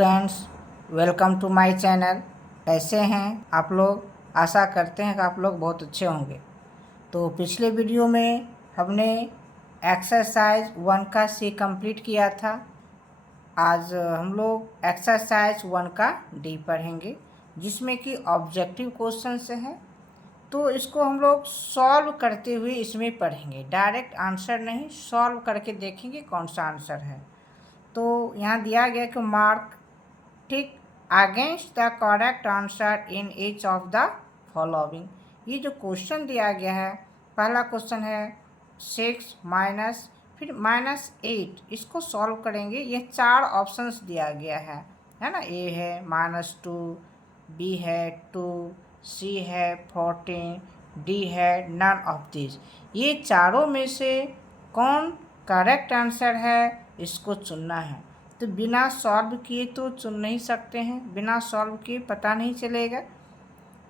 Students, welcome to my channel. कैसे हैं आप लोग? आशा करते हैं कि आप लोग बहुत अच्छे होंगे। तो पिछले वीडियो में हमने एक्सरसाइज 1 का सी कंप्लीट किया था। आज हम लोग एक्सरसाइज 1 का डी पढ़ेंगे, जिसमें कि ऑब्जेक्टिव क्वेश्चन से है। तो इसको हम लोग सॉल्व करते हुए इसमें पढ़ेंगे, डायरेक्ट आंसर नहीं, सॉल्व करके देखेंगे कौन सा आंसर है। तो यहाँ दिया गया कि mark tick against the correct answer in each of the following. ये जो क्वेश्चन दिया गया है, पहला क्वेश्चन है 6 माइनस फिर -8, इसको सॉल्व करेंगे। ये 4 ऑप्शंस दिया गया है ना। ए है -2, बी है 2, सी है 14, डी है नन ऑफ दिस। ये चारों में से कौन करेक्ट आंसर है, इसको चुनना है। तो बिना सॉल्व किए तो चुन नहीं सकते हैं, बिना सॉल्व किए पता नहीं चलेगा।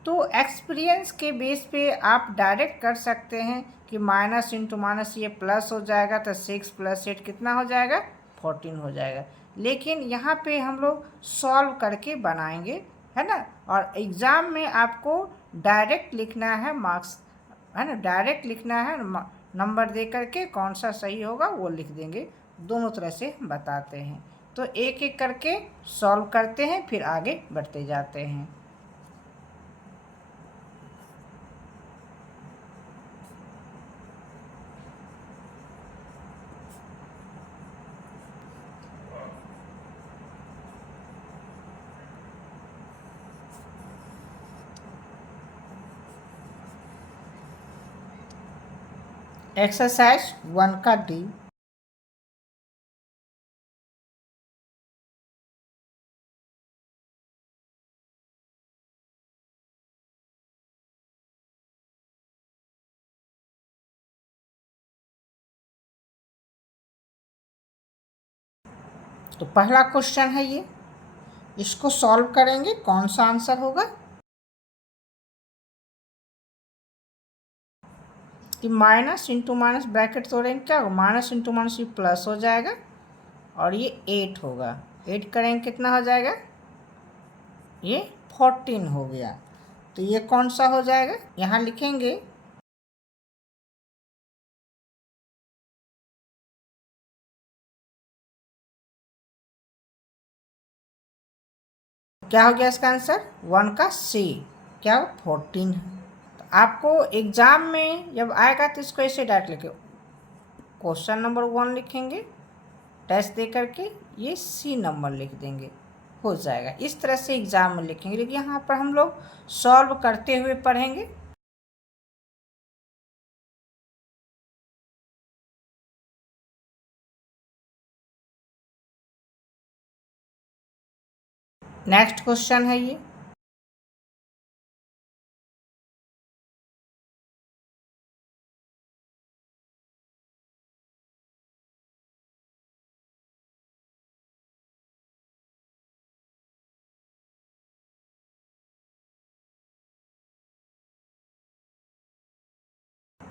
तो एक्सपीरियंस के बेस पे आप डायरेक्ट कर सकते हैं कि माइनस इंटू माइनस ये प्लस हो जाएगा, तो 6 + 8 कितना हो जाएगा? 14 हो जाएगा। लेकिन यहाँ पे हम लोग सॉल्व करके बनाएंगे, है ना। और एग्ज़ाम में आपको डायरेक्ट लिखना है, मार्क्स है ना, डायरेक्ट लिखना है, नंबर दे करके कौन सा सही होगा वो लिख देंगे। दोनों तरह से बताते हैं। तो एक एक करके सॉल्व करते हैं, फिर आगे बढ़ते जाते हैं। एक्सरसाइज 1 का डी। तो पहला क्वेश्चन है ये, इसको सॉल्व करेंगे, कौन सा आंसर होगा कि माइनस इंटू माइनस ब्रैकेट तोड़ेंगे, क्या होगा? माइनस इंटू माइनस ये प्लस हो जाएगा और ये 8 होगा। 8 करेंगे कितना हो जाएगा? ये 14 हो गया। तो ये कौन सा हो जाएगा? यहाँ लिखेंगे क्या हो गया इसका आंसर? 1 का सी, क्या 14 है। तो आपको एग्जाम में जब आएगा तो इसको ऐसे डायरेक्ट लिखे, क्वेश्चन नंबर 1 लिखेंगे, टेस्ट दे करके ये सी नंबर लिख देंगे, हो जाएगा। इस तरह से एग्जाम में लिखेंगे, लेकिन यहाँ पर हम लोग सॉल्व करते हुए पढ़ेंगे। नेक्स्ट क्वेश्चन है ये,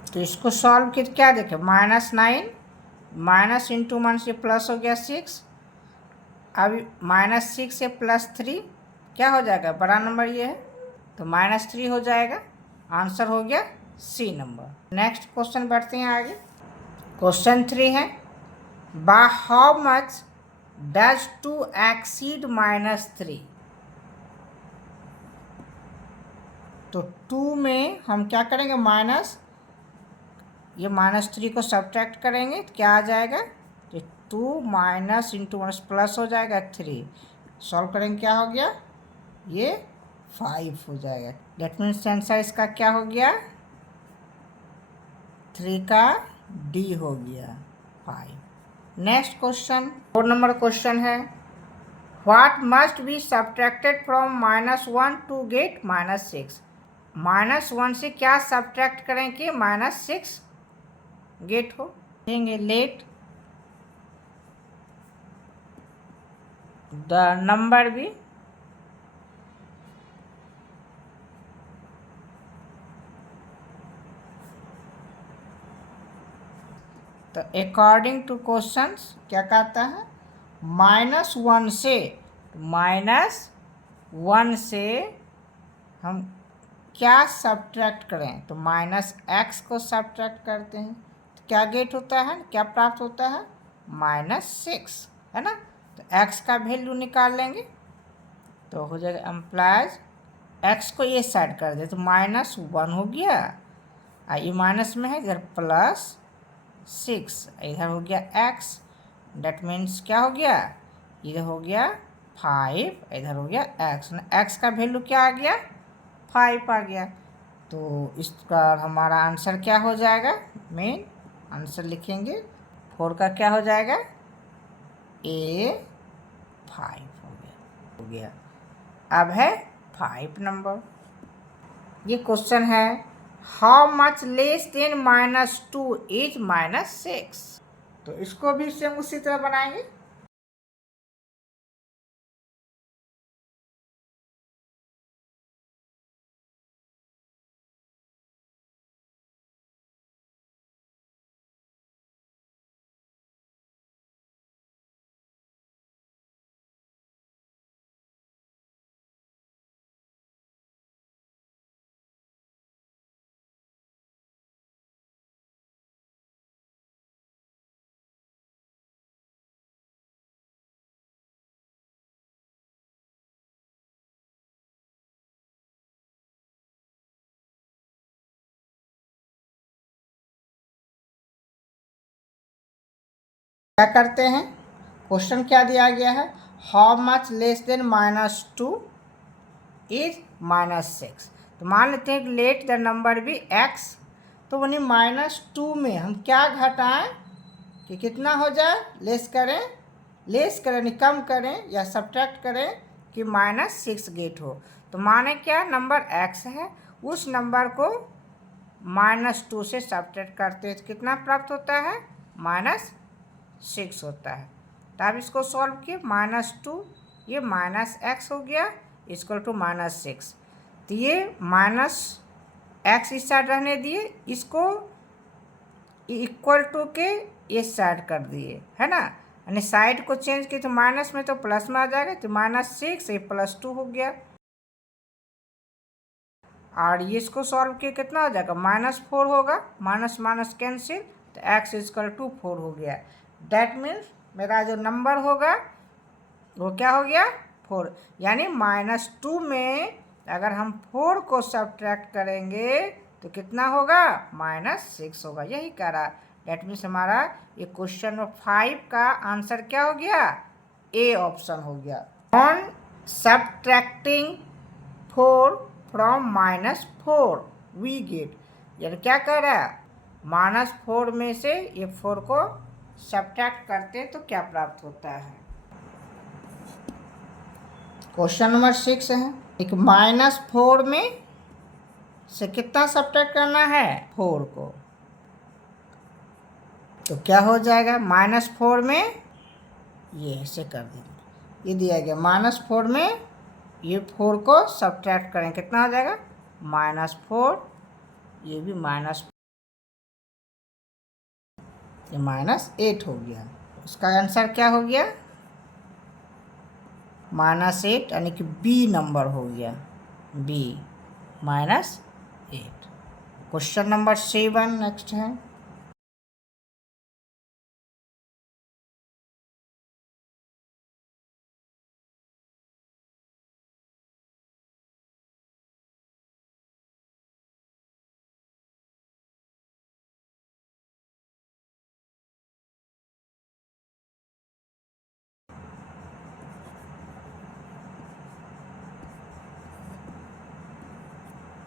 तो इसको सॉल्व कर क्या देखें? -9 माइनस इंटू माइनस ये प्लस हो गया 6, अब -6 से +3 क्या हो जाएगा? बड़ा नंबर ये है तो -3 हो जाएगा। आंसर हो गया सी नंबर। नेक्स्ट क्वेश्चन बढ़ते हैं आगे। क्वेश्चन 3 है, by how much does 2 exceed -3? तो 2 में हम क्या करेंगे? ये -3 को सब्ट्रैक्ट करेंगे तो क्या आ जाएगा? तो 2 माइनस इंटू माइनस प्लस हो जाएगा 3, सॉल्व करेंगे क्या हो गया? ये 5 हो जाएगा। डेट मीन्स आंसर इसका क्या हो गया? 3 का डी हो गया 5। नेक्स्ट क्वेश्चन 4 नंबर क्वेश्चन है, what must be subtracted from -1 to get -6? -1 से क्या सब्ट्रैक्ट करें कि -6 गेट हो? देंगे लेट द नंबर भी तो अकॉर्डिंग टू क्वेश्चंस क्या कहता है? -1 से -1 से हम क्या सब्ट्रैक्ट करें, तो -x को सब्ट्रैक्ट करते हैं तो क्या गेट होता है, क्या प्राप्त होता है, -6, है ना। तो x का वैल्यू निकाल लेंगे तो हो जाएगा एम्प्लाइज x को ये साइड कर दे तो -1 हो गया, ये माइनस में है, इधर +6, इधर हो गया x, डेट मीन्स क्या हो गया, इधर हो गया 5, इधर हो गया x, x का वैल्यू क्या आ गया, 5 आ गया। तो इसका हमारा आंसर क्या हो जाएगा, मेन आंसर लिखेंगे 4 का क्या हो जाएगा, A5 हो गया। अब है 5 नंबर, ये क्वेश्चन है how much less than -2 is -6। तो इसको भी सेम उसी तरह बनाएंगे। क्या करते हैं, क्वेश्चन क्या दिया गया है, how much less than -2 is -6। तो मान लेते हैं कि लेट द नंबर भी x, तो वही -2 में हम क्या घटाएं कि कितना हो जाए, लेस करें यानी कम करें या सब्ट्रैक्ट करें कि -6 गेट हो। तो माने क्या, नंबर x है, उस नंबर को -2 से सब्ट्रैक्ट करते हैं तो कितना प्राप्त होता है, -6 होता है। तो अब इसको सॉल्व किए, -2 ये -x हो गया इक्वल टू -6, तो ये -x इस साइड रहने दिए, इसको इक्वल टू के इस साइड कर दिए, है ना, यानी साइड को चेंज किए तो माइनस में तो प्लस में आ जाएगा, तो -6 ये +2 हो गया। और ये इसको सॉल्व किए कितना हो जाएगा, -4 होगा, माइनस माइनस कैंसिल, तो x इक्वल टू 4 हो गया। डैट मीन्स मेरा जो नंबर होगा वो क्या हो गया, 4, यानी -2 में अगर हम 4 को सब्ट्रैक्ट करेंगे तो कितना होगा, -6 होगा, यही कह रहा। डैट मीन्स हमारा ये क्वेश्चन नंबर 5 का आंसर क्या हो गया, ए ऑप्शन हो गया। On subtracting 4 from -4 we get, यानी क्या कह रहा है, -4 में से ये 4 को सब्ट्रैक्ट करते तो क्या प्राप्त होता है। क्वेश्चन नंबर 6 है, एक -4 में से कितना सब्ट्रैक्ट करना है, 4 को, तो क्या हो जाएगा, -4 में ये ऐसे कर देंगे, ये दिया गया -4 में ये 4 को सब्ट्रैक्ट करें कितना हो जाएगा, -4, ये भी -8 हो गया। उसका आंसर क्या हो गया, -8, यानी कि बी नंबर हो गया, बी -8। क्वेश्चन नंबर 7 नेक्स्ट है,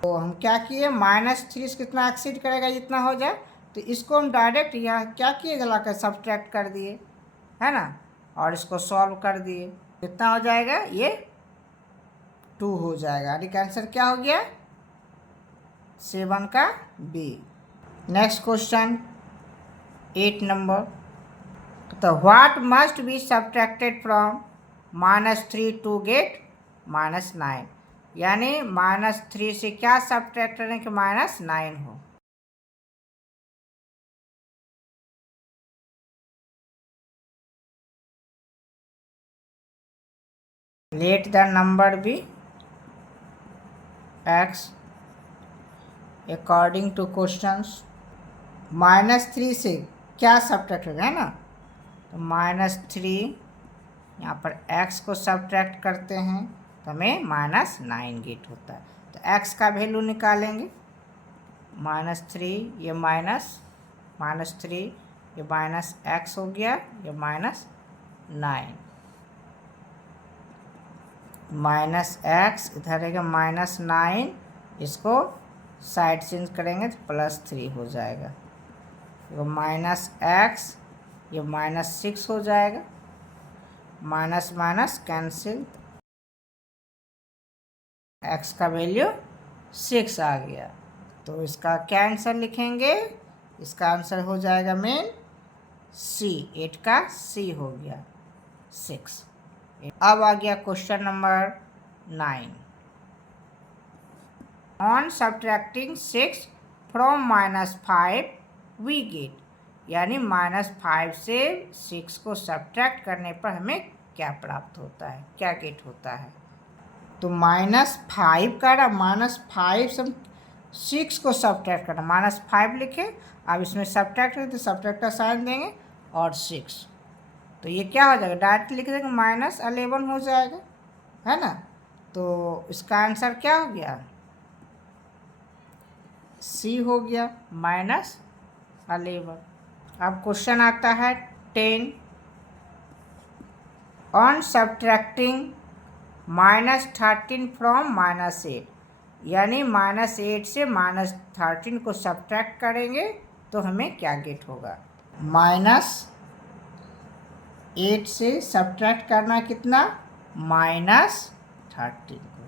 तो हम क्या किए, -3 से कितना एक्सीड करेगा, जितना हो जाए, तो इसको हम डायरेक्ट यहाँ क्या किए, जला कर सब्ट्रैक्ट कर दिए, है ना, और इसको सॉल्व कर दिए, कितना हो जाएगा, ये 2 हो जाएगा, यानी कि आंसर क्या हो गया, 7 का बी। नेक्स्ट क्वेश्चन 8 नंबर, तो what must be subtracted from -3 to get -9, यानी -3 से क्या सब्ट्रैक्ट करें कि -9 हो। Let the number be x according to questions. -3 से क्या सब्ट्रैक्ट होगा, है ना, तो -3 यहाँ पर x को सब्ट्रैक्ट करते हैं तो हमें -9 गेट होता है। तो x का वैल्यू निकालेंगे, -3 ये -3 ये -x हो गया, ये -9 -x इधर रहेगा -9, इसको साइड चेंज करेंगे तो +3 हो जाएगा। तो -x ये -6 हो जाएगा, माइनस माइनस कैंसिल, x का वैल्यू 6 आ गया। तो इसका क्या आंसर लिखेंगे, इसका आंसर हो जाएगा मेन C, 8 का C हो गया 6। अब आ गया question number 9। On subtracting 6 from -5 we get, यानी -5 से 6 को सब्ट्रैक्ट करने पर हमें क्या प्राप्त होता है, क्या गेट होता है। तो -5 का -5 से 6 को सब्ट्रैक्ट करना, -5 लिखे, अब इसमें सब्ट्रैक्ट है तो सब्ट्रैक्ट का साइन देंगे और 6, तो ये क्या हो जाएगा, डायरेक्ट लिख देंगे -11 हो जाएगा, है ना। तो इसका आंसर क्या हो गया, C हो गया -11। अब क्वेश्चन आता है 10। ऑन सब्ट्रैक्टिंग -13 फ्रॉम -8, यानी -8 से -13 को सब्ट्रैक्ट करेंगे तो हमें क्या गेट होगा। -8 से सब्ट्रैक्ट करना कितना, -13 को,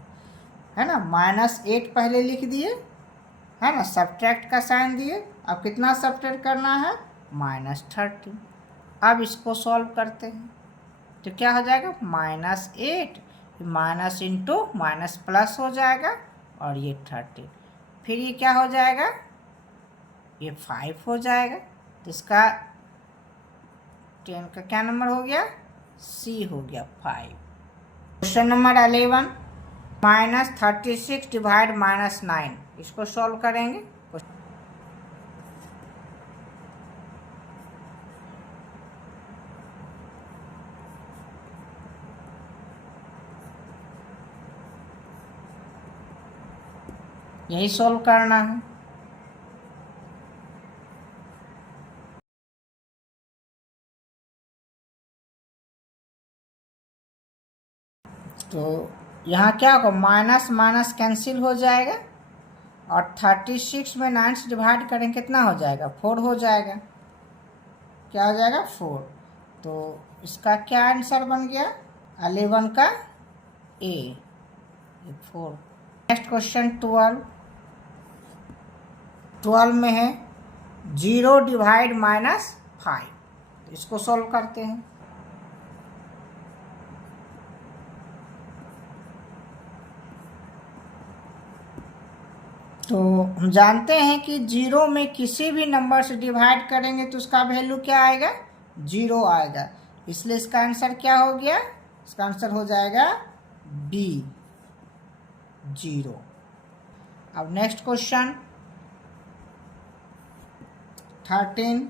है ना, -8 पहले लिख दिए, है ना, सब्ट्रैक्ट का साइन दिए, अब कितना सब्ट्रैक्ट करना है, -13। अब इसको सॉल्व करते हैं तो क्या हो जाएगा, -8 माइनस इंटू माइनस प्लस हो जाएगा और ये 13, फिर ये क्या हो जाएगा, ये 5 हो जाएगा। तो इसका 10 का क्या नंबर हो गया, C हो गया 5। क्वेश्चन नंबर 11, -36 डिवाइड -9, इसको सॉल्व करेंगे। यही सॉल्व करना है। तो यहाँ क्या होगा, माइनस माइनस कैंसिल हो जाएगा और 36 में 9 से डिवाइड करेंगे कितना हो जाएगा, 4 हो जाएगा। क्या हो जाएगा, 4। तो इसका क्या आंसर बन गया, 11 का A, 4। नेक्स्ट क्वेश्चन 12 में है 0 डिवाइड -5, तो इसको सॉल्व करते हैं। तो हम जानते हैं कि 0 में किसी भी नंबर से डिवाइड करेंगे तो उसका वैल्यू क्या आएगा, 0 आएगा, इसलिए इसका आंसर क्या हो गया, इसका आंसर हो जाएगा B, 0। अब नेक्स्ट क्वेश्चन 13,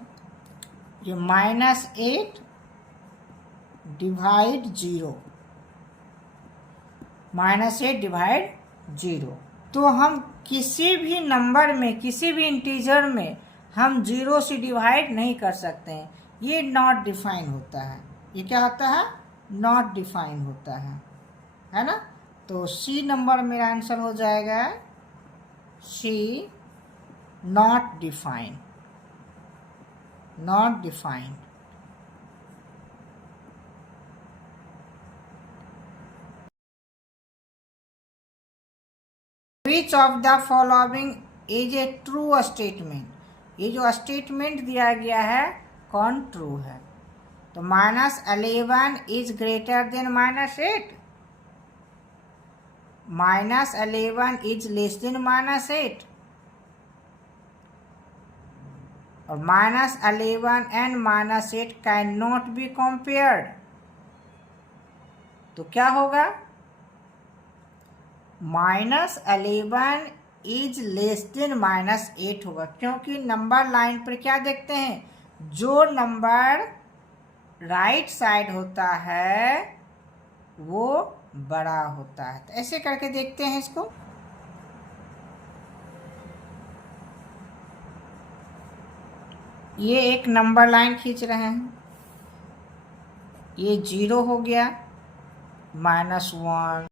ये -8 डिवाइड 0, -8 डिवाइड 0। तो हम किसी भी नंबर में, किसी भी इंटीजर में हम 0 से डिवाइड नहीं कर सकते हैं, ये नॉट डिफाइन होता है। ये क्या होता है, नॉट डिफाइन होता है ना। तो C नंबर मेरा आंसर हो जाएगा C, not define, not defined. Which of the following is a true statement, ये जो स्टेटमेंट दिया गया है कौन ट्रू है। तो -11 is greater than -8, -11 is less than -8, और -11 and -8 can not be compared. तो क्या होगा, -11 इज लेस देन -8 होगा, क्योंकि नंबर लाइन पर क्या देखते हैं, जो नंबर राइट साइड होता है वो बड़ा होता है। तो ऐसे करके देखते हैं इसको। ये एक नंबर लाइन खींच रहे हैं, ये 0 हो गया, -1,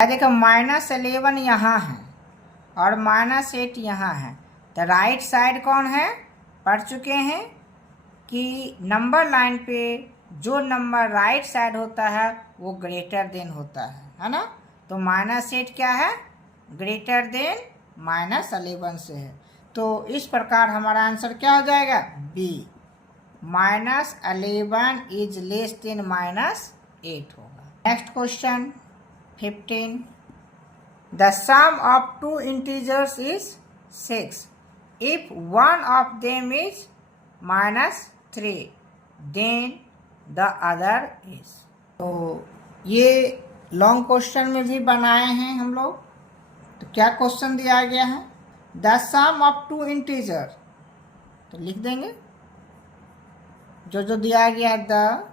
देखो -11 यहाँ है और -8 यहाँ है। तो राइट साइड कौन है, पढ़ चुके हैं कि नंबर लाइन पे जो नंबर राइट साइड होता है वो ग्रेटर देन होता है ना। तो -8 क्या है, ग्रेटर देन -11 से है। तो इस प्रकार हमारा आंसर क्या हो जाएगा, बी, -11 इज लेस देन -8 होगा। Next question 15, the sum of two integers is 6 if one of them is -3 then the other is। तो ये लॉन्ग क्वेश्चन में भी बनाए हैं हम लोग। तो क्या क्वेश्चन दिया गया है, the sum of two integer, तो लिख देंगे जो जो दिया गया है, the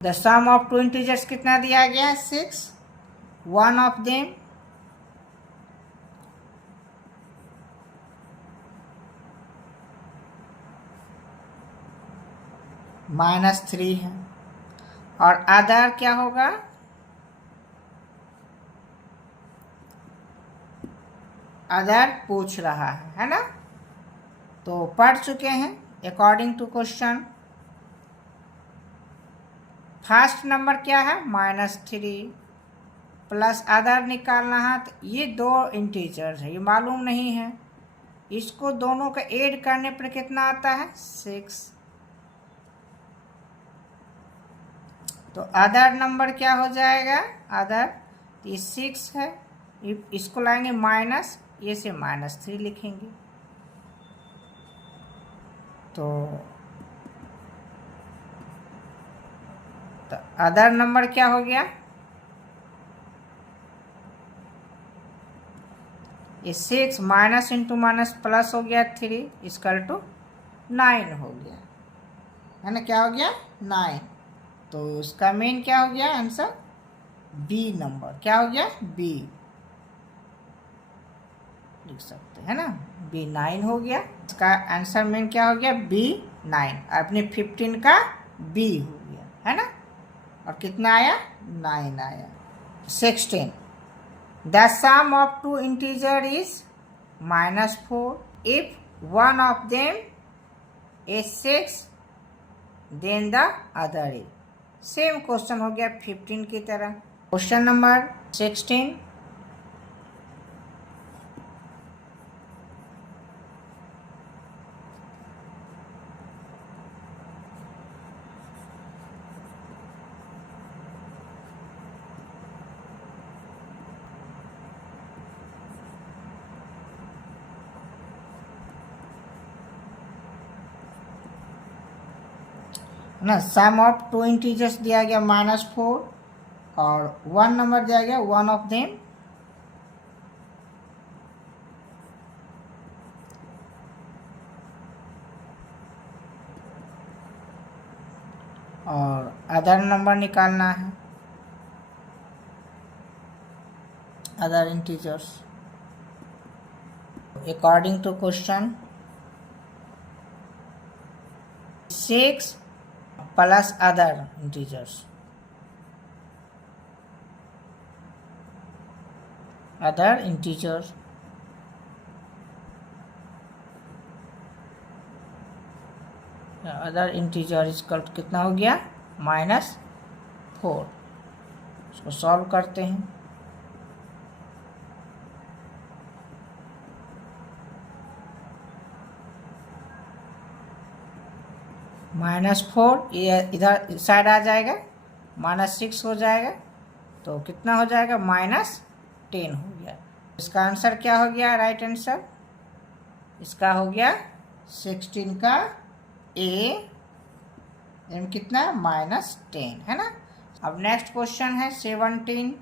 sum of two integers कितना दिया गया है, 6, वन ऑफ देम -3 है, और अदर क्या होगा, अदर पूछ रहा है ना। तो पढ़ चुके हैं according to question. First number क्या है, -3 प्लस अदर निकालना है। तो ये दो इंटीजर है, ये मालूम नहीं है, इसको दोनों का ऐड करने पर कितना आता है, 6। तो अदर नंबर क्या हो जाएगा, अदर, ये 6 है, इसको लाएंगे माइनस, ये से -3 लिखेंगे। तो अदर नंबर क्या हो गया, ये 6 माइनस इंटू माइनस प्लस हो गया 3 इक्वल टू 9 हो गया, है ना। क्या हो गया, 9। तो उसका मेन क्या हो गया आंसर, बी नंबर। क्या हो गया, बी लिख सकते हैं ना, B9 हो गया। इसका आंसर मेन क्या हो गया, B9। अपने 15 का B हो गया, है ना। और कितना आया, 9 आया। 16, the sum of two integer is -4 if one of them is 6 then the other is. Same question हो गया 15 की तरह। क्वेश्चन नंबर 16, ना, सम ऑफ टू इंटीजर्स दिया गया -4 और वन नंबर दिया गया वन ऑफ देम और अदर नंबर निकालना है, other integers according to question. 6 plus other integers, other integers other integer इसका कितना हो गया -4। इसको सॉल्व करते हैं। -4 ये इधर साइड आ जाएगा, -6 हो जाएगा, तो कितना हो जाएगा -10 हो गया। इसका आंसर क्या हो गया? राइट आंसर इसका हो गया 16 का ए एम कितना -10 है ना। अब नेक्स्ट क्वेश्चन है 17।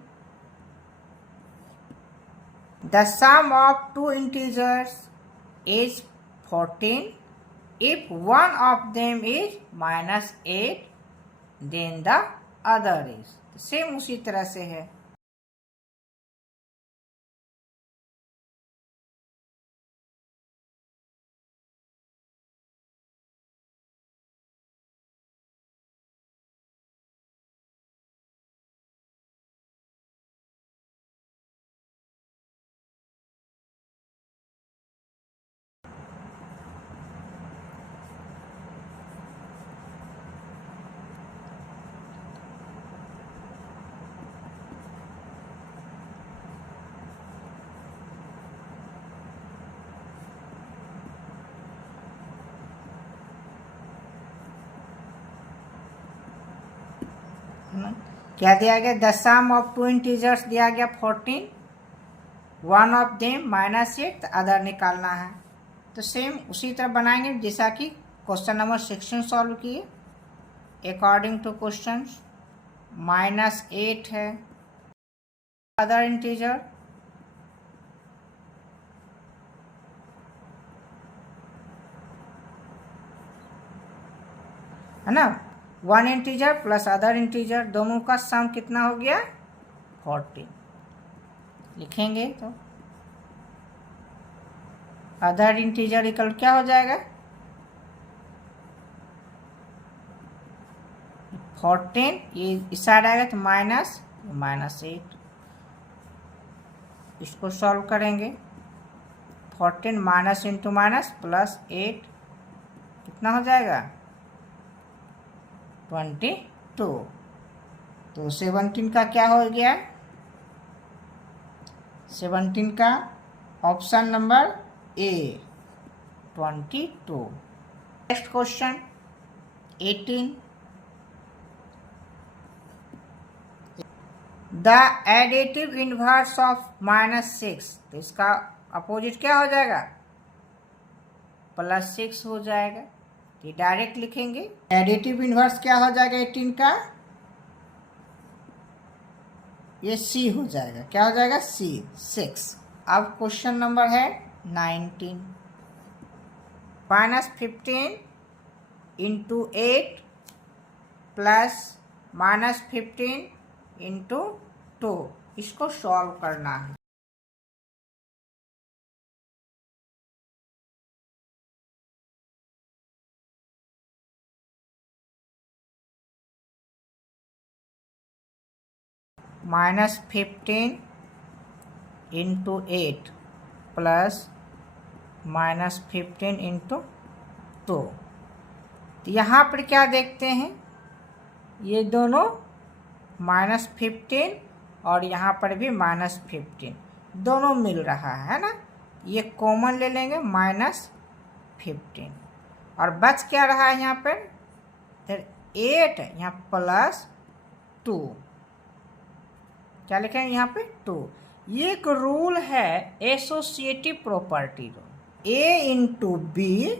The sum of two integers is 14 if one of them is -8 then the other is। Same उसी तरह से है। क्या दिया गया? The sum of two integers दिया गया 14, वन ऑफ देम -8, अदर निकालना है। तो सेम उसी तरह बनाएंगे जैसा कि क्वेश्चन नंबर 16 सॉल्व किए। अकॉर्डिंग टू क्वेश्चन -8 है अदर इंटीजर, है ना। One integer plus other integer दोनों का सम कितना हो गया 14। लिखेंगे तो अदर इंटीजर इक्वल क्या हो जाएगा 14, ये इस साइड आएगा तो -8। इसको सॉल्व करेंगे। 14 माइनस इंटू माइनस +8 कितना हो जाएगा 22। तो 17 का क्या हो गया? 17 का option number A 22। Next question 18। The additive inverse of -6, तो इसका अपोजिट क्या हो जाएगा +6 हो जाएगा। ये डायरेक्ट लिखेंगे। एडिटिव इनवर्स क्या हो जाएगा 18 का? ये सी हो जाएगा। क्या हो जाएगा? सी 6। अब क्वेश्चन नंबर है 19। -15 इंटू 8 प्लस -15 इंटू 2, इसको सॉल्व करना है। -15 इंटू 8 प्लस -15 इंटू 2। तो यहाँ पर क्या देखते हैं, ये दोनों -15 और यहाँ पर भी -15 दोनों मिल रहा है ना। ये कॉमन ले लेंगे -15 और बच क्या रहा है यहाँ पर फिर 8, यहाँ +2, क्या लिखेंगे यहाँ पे 2। ये एक रूल है associative property rule, A into B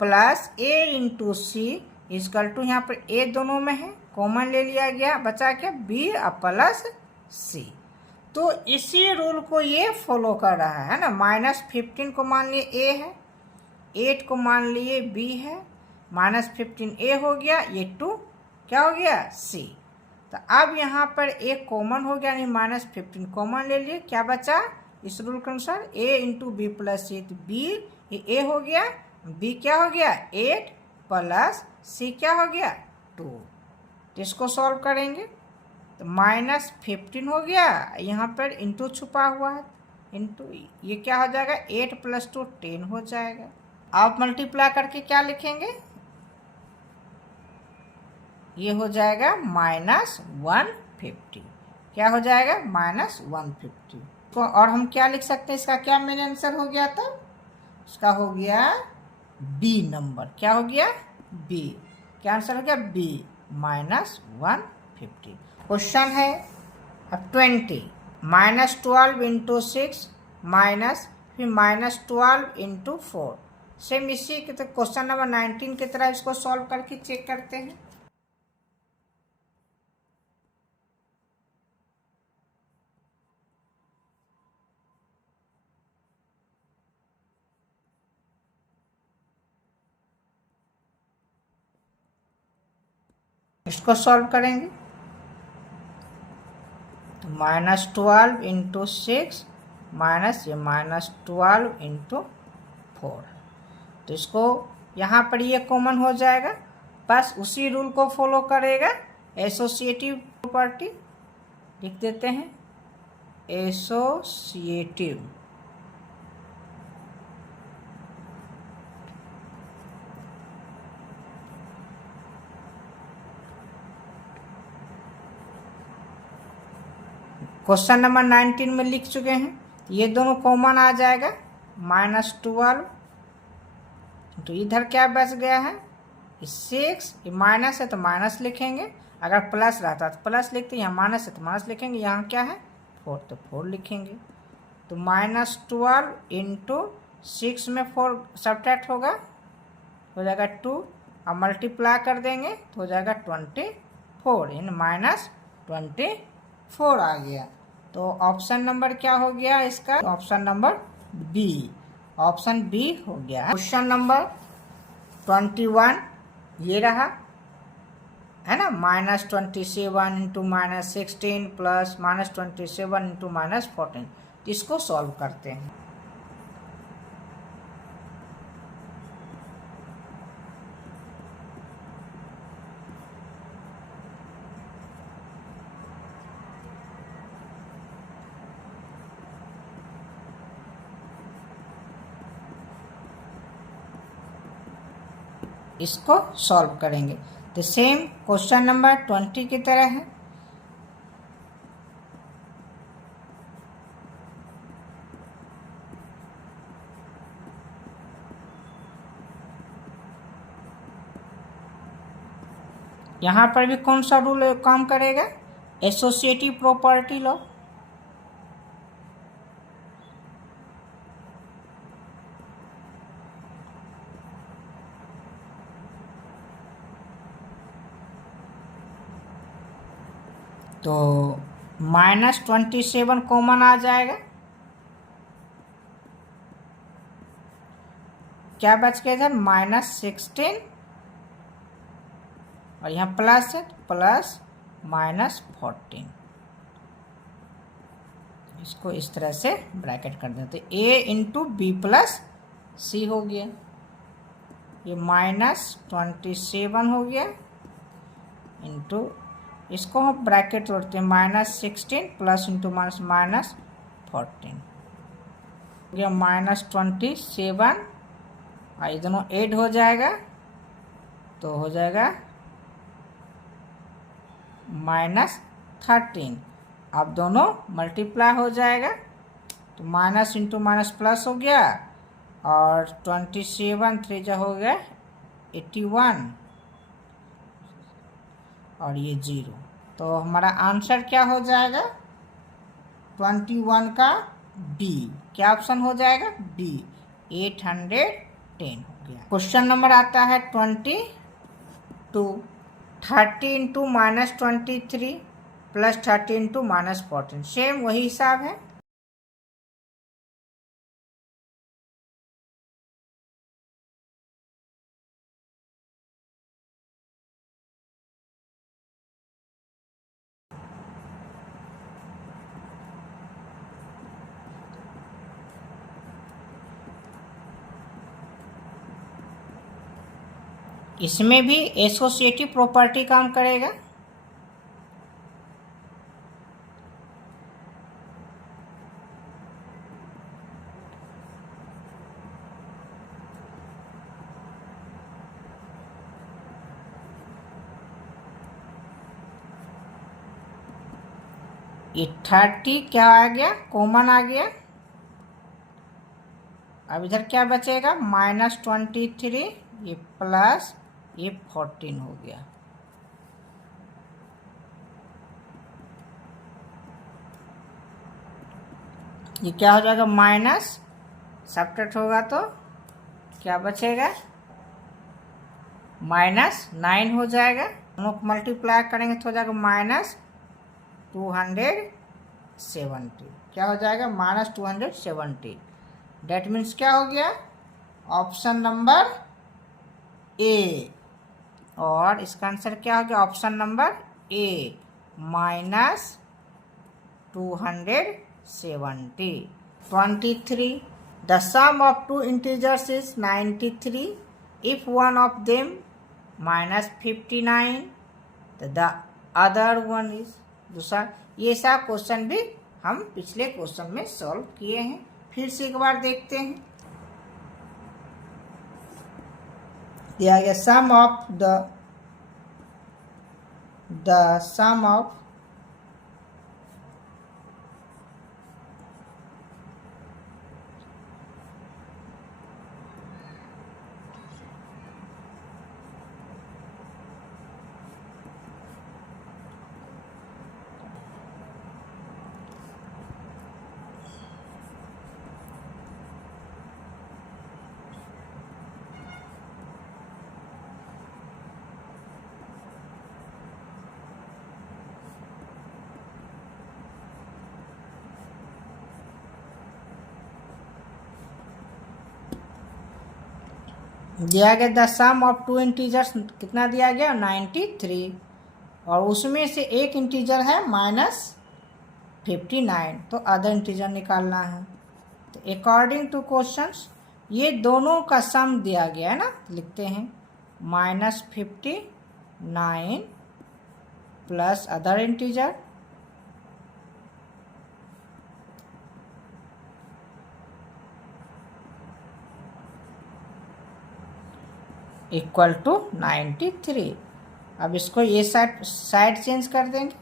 plus A into C is equal to, यहाँ पर ए दोनों में है कॉमन ले लिया गया, बचा क्या बी प्लस सी। तो इसी रूल को ये फॉलो कर रहा है ना। -15 को मान लिए ए है, 8 को मान लिए बी है, -15 ए हो गया, ये 2 क्या हो गया सी। तो अब यहाँ पर ए कॉमन हो गया, नहीं -15 कॉमन ले लिए, क्या बचा इस रूल के अनुसार ए इंटू बी प्लस सी। तो बी ये ए हो गया, बी क्या हो गया 8 प्लस सी क्या हो गया 2। तो इसको सॉल्व करेंगे तो -15 हो गया, यहाँ पर इंटू छुपा हुआ है, इंटू ये क्या हो जाएगा 8 + 2 10 हो जाएगा। आप मल्टीप्लाई करके क्या लिखेंगे ये हो जाएगा -150। क्या हो जाएगा? -150। तो और हम क्या लिख सकते हैं? इसका क्या मेन आंसर हो गया? तो इसका हो गया बी नंबर। क्या हो गया? बी। क्या आंसर हो गया? बी, -150। क्वेश्चन है अब 20, -12 इंटू 6 माइनस फिर -12 इंटू 4। सेम इसी के तो क्वेश्चन नंबर 19 की तरह इसको सॉल्व करके चेक करते हैं। इसको सॉल्व करेंगे तो -12 इंटू 6 माइनस ये -12 इंटू 4। तो इसको यहाँ पर ये कॉमन हो जाएगा, बस उसी रूल को फॉलो करेगा। एसोसिएटिव प्रॉपर्टी लिख देते हैं, एसोसिएटिव। क्वेश्चन नंबर 19 में लिख चुके हैं, ये दोनों कॉमन आ जाएगा, -12। तो इधर क्या बच गया है? 6। ये माइनस है तो माइनस लिखेंगे, अगर प्लस रहता तो प्लस लिखते, यहाँ माइनस है तो माइनस लिखेंगे, यहाँ क्या है? 4 तो 4 लिखेंगे। तो -12 इंटू 6 में 4 सब्ट्रैक्ट होगा, हो जाएगा 2, अब मल्टीप्लाई कर देंगे तो हो जाएगा 24, इन -24 आ गया। तो ऑप्शन नंबर क्या हो गया इसका? Option number B, option B हो गया। क्वेश्चन नंबर 21 ये रहा है ना, -27 इंटू -16 प्लस -27 इंटू -14। इसको सॉल्व करते हैं। इसको सॉल्व करेंगे तो सेम क्वेश्चन नंबर 20 की तरह है। यहाँ पर भी कौन सा रूल काम करेगा? Associative property law. तो -27 कॉमन आ जाएगा, क्या बच गया इधर? -16 और यहाँ प्लस है, प्लस -14। इसको इस तरह से ब्रैकेट कर देते, a इंटू बी प्लस सी हो गया। ये -27 हो गया इंटू, इसको हम ब्रैकेट तोड़ते हैं, -16 प्लस इंटू -14 हो गया -27। और ये दोनों ऐड हो जाएगा तो हो जाएगा -13। अब दोनों मल्टीप्लाई हो जाएगा तो माइनस इंटू माइनस प्लस हो गया, और 27 3 जा हो गया 81, और ये 0। तो हमारा आंसर क्या हो जाएगा? 21 का बी। क्या ऑप्शन हो जाएगा? बी, 810 हो गया। क्वेश्चन नंबर आता है 22, 30 इंटू -23 प्लस 30 इंटू -14। सेम वही हिसाब है। इसमें भी एसोसिएटिव प्रॉपर्टी काम करेगा। ये 30 क्या आ गया, कॉमन आ गया। अब इधर क्या बचेगा, -23, ये प्लस ये 14 हो गया। ये क्या हो जाएगा, माइनस, सब्ट्रैक्ट होगा तो क्या बचेगा, -9 हो जाएगा। दोनों को मल्टीप्लाई करेंगे तो हो जाएगा -270। क्या हो जाएगा, -270। डेट मीन्स क्या हो गया, ऑप्शन नंबर ए। और इसका आंसर क्या हो गया, option number A, -270। 23, the sum of two integers is 93 if one of them -59 the other one is. दूसरा, ये सब क्वेश्चन भी हम पिछले क्वेश्चन में सॉल्व किए हैं, फिर से एक बार देखते हैं। दिया गया sum of the sum of दिया गया the sum of two integers कितना दिया गया, 93, और उसमें से एक इंटीजर है -59, तो अदर इंटीजर निकालना है। तो अकॉर्डिंग टू क्वेश्चंस ये दोनों का सम दिया गया है ना, लिखते हैं -59 plus other integer equal to 93। अब इसको ये साइड चेंज कर देंगे।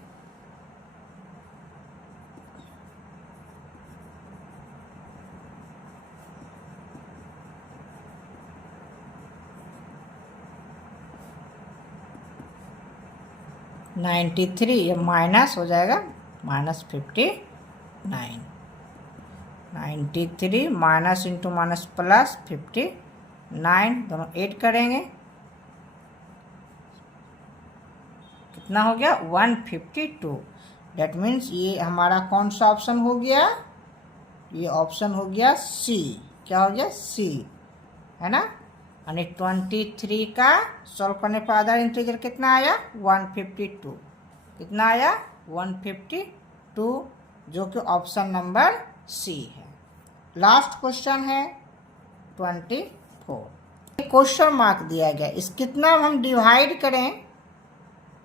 -93 ये माइनस हो जाएगा -59। 93 माइनस इंटू माइनस प्लस 59, दोनों ऐड करेंगे, कितना हो गया, 152। डेट मीन्स ये हमारा कौन सा ऑप्शन हो गया, ये ऑप्शन हो गया सी। क्या हो गया, सी, है ना। यानी 23 का सॉल्व करने पर अदर इंटीजर कितना आया, 152। कितना आया, 152, जो कि ऑप्शन नंबर सी है। लास्ट क्वेश्चन है 24। क्वेश्चन मार्क दिया गया, इस कितना हम डिवाइड करें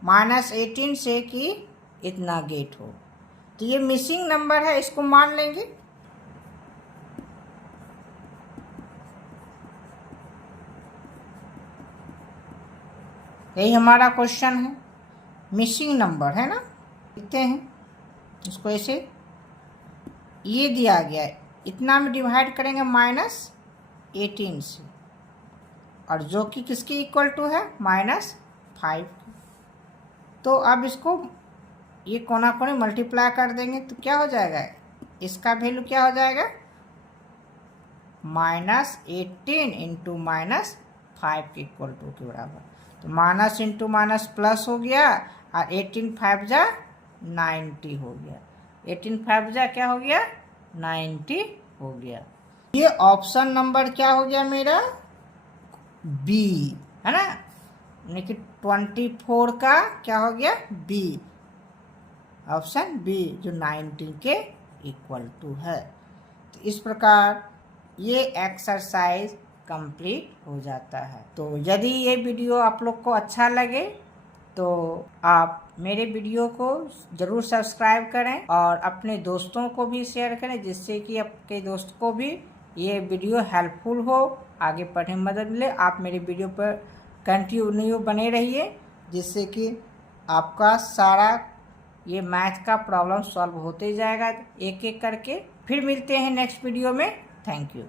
-18 से कि इतना गेट हो, तो ये मिसिंग नंबर है, इसको मान लेंगे। यही हमारा क्वेश्चन है, मिसिंग नंबर है ना, लिखते हैं इसको ऐसे। ये दिया गया है, इतना में डिवाइड करेंगे -18 से, और जो कि किसके इक्वल टू है, -5। तो अब इसको ये कोना कोने मल्टीप्लाई कर देंगे तो क्या हो जाएगा, इसका वैल्यू क्या हो जाएगा, -18 इंटू -5 के इक्वल टू के बराबर। तो माइनस इंटू माइनस प्लस हो गया, और 18 5 जा 90 हो गया। 18 5 जा क्या हो गया, 90 हो गया। ये ऑप्शन नंबर क्या हो गया मेरा, बी, है ना। यानी कि 24 का क्या हो गया, बी, ऑप्शन बी, जो 90 के इक्वल टू है। तो इस प्रकार ये एक्सरसाइज कंप्लीट हो जाता है। तो यदि ये वीडियो आप लोग को अच्छा लगे तो आप मेरे वीडियो को ज़रूर सब्सक्राइब करें और अपने दोस्तों को भी शेयर करें, जिससे कि आपके दोस्त को भी ये वीडियो हेल्पफुल हो, आगे पढ़ने में मदद मिले। आप मेरे वीडियो पर कंटिन्यू बने रहिए, जिससे कि आपका सारा ये मैथ का प्रॉब्लम सॉल्व होते जाएगा एक एक करके। फिर मिलते हैं नेक्स्ट वीडियो में। Thank you.